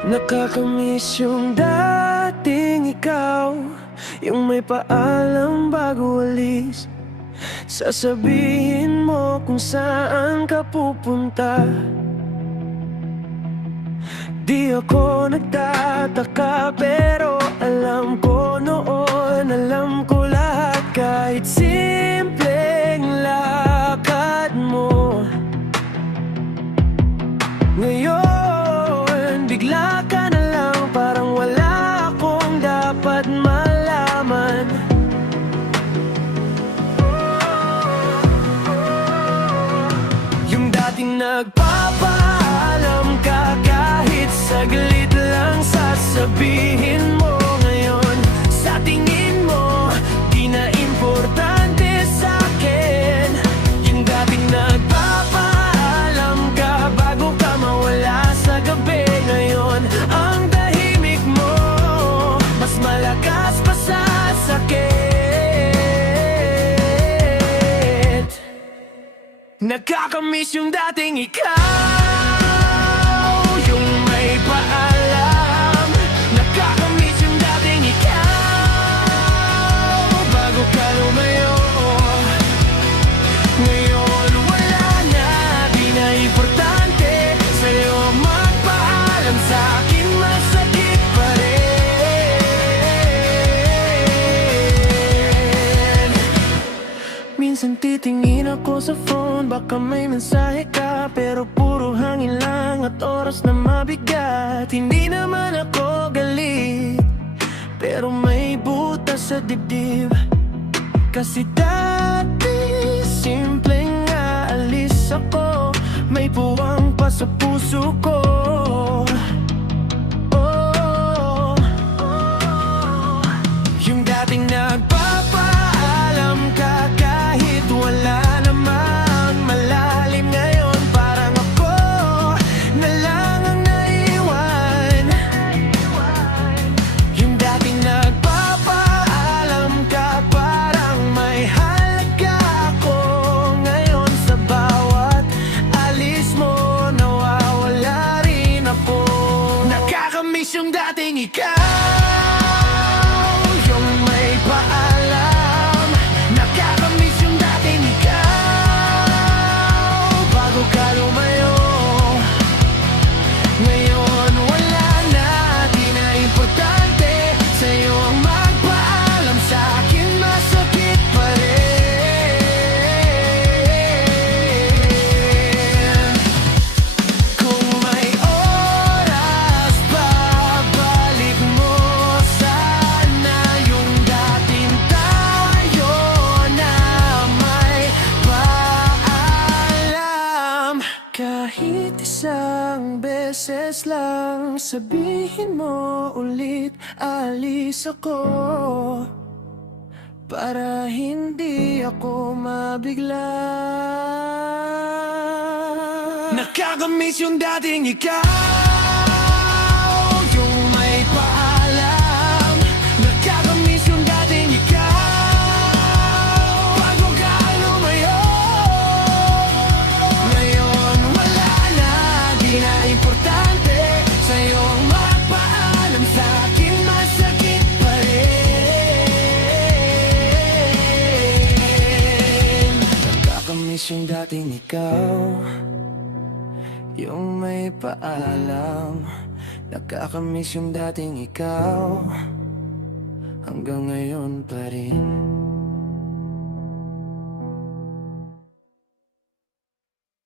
Nakakamiss yung dating ikaw, yung may paalam bago alis. Sasabihin mo kung saan ka pupunta. Di ako nagtataka, pero alam ko noon, alam ko lahat. Kahit simpleng lakad mo, ngayon bigla ka na lang, parang wala akong dapat malaman. Yung dating nagpapaalam ka, kahit saglit lang sasabihin mo, ngayon sa tingin mo di na importante sa'kin. Yung dating nagpapaalam ka bago ka mawala sa gabi, ngayon ang tahimik mo mas malakas pa sa sakit. Nakakamiss yung dating ikaw, yung may paalam. Nakakamiss yung dating ikaw, bago ka lumayo. Ngayon wala na, di na importante sa'yo magpaalam, sa'kin masakit pa rin. Minsan titingin ako sa phone, baka may mensahe ka, pero puro hangin lang at oras na mabigat. Hindi naman ako galit, pero may butas sa dibdib. Kasi dati simpleng aalis ako, may puwang pa sa puso ko. Oh, yung dating nagpapaalam ka, kahit wala namang malalim, ngayon parang ako na lang ang naiwan. Yung dating nagpapaalam ka, parang may halaga ako, ngayon sa bawat alis mo nawawala rin ako. Nakakamiss yung dating ikaw, yung may paalam. Nakakamiss yung dating ikaw, bago ka lumayo. Ngayon wala na, di na importante sa'yo ang magpaalam, sa'kin masakit pa rin. Kung may oras, babalik mo sana yung dating tayo na may paalam. Kahit isang beses lang, sabihin mo ulit, alis ako, para hindi ako mabigla. Nakakamiss yung dating ikaw, yung may paalam. Nakakamiss yung dating ikaw, bago ka lumayo. Ngayon wala na, di na importante sa'yo ang magpaalam, sa'kin masakit pa rin. Nakakamiss yung dating ikaw, yung may paalam. Nakakamiss yung dating ikaw, hanggang ngayon pa rin.